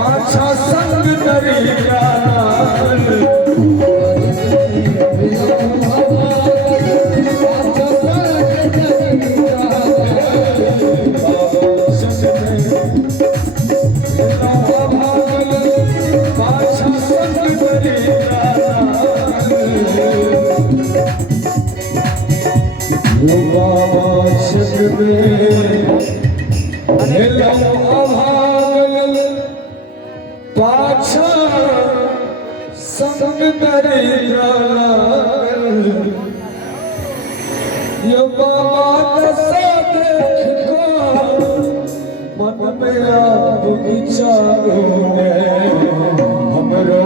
पाछा संग दरिया पाछा संग दरिया यो बाबा दसा देखो मन में आप विचारो ने हमरो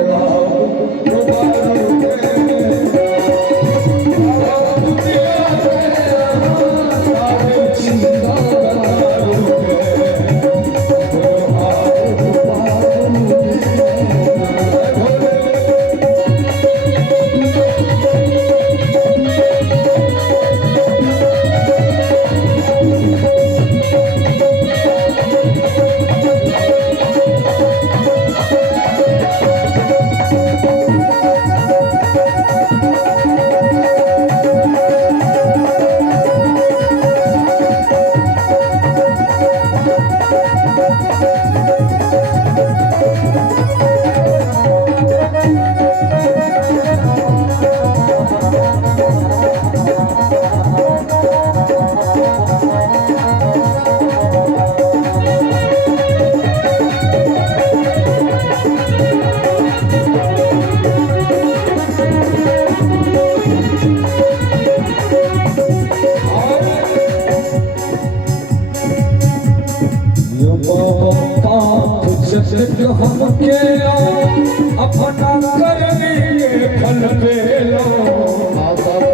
हम के अपना करने के फल पे लो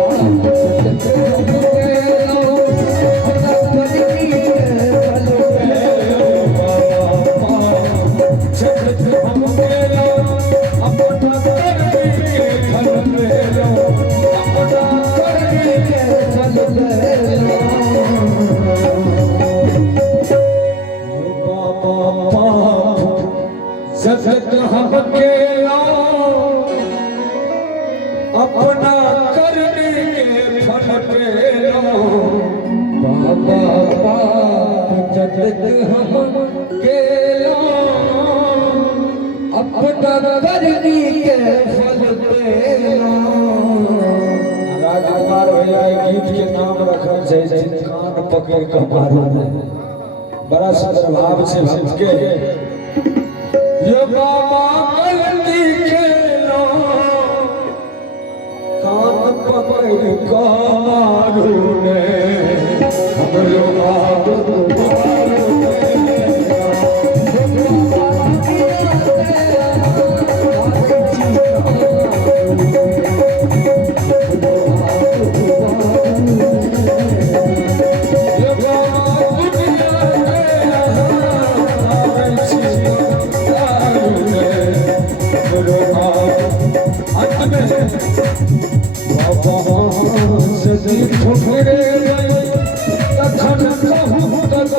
जगत हम के अपना करने के फल पे लो बाबा जगत हम के अपना करने के फल पे लो। राजकुमार भैया गीत के नाम रखा जय कान पकड़ के मारो बड़ा सुंदर भाव से भक्त के ये बाबा गलती के लो कान पकड़ का मारू ने हम लोग ठोकरे कथन कहूँ तक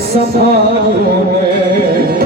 समारोह में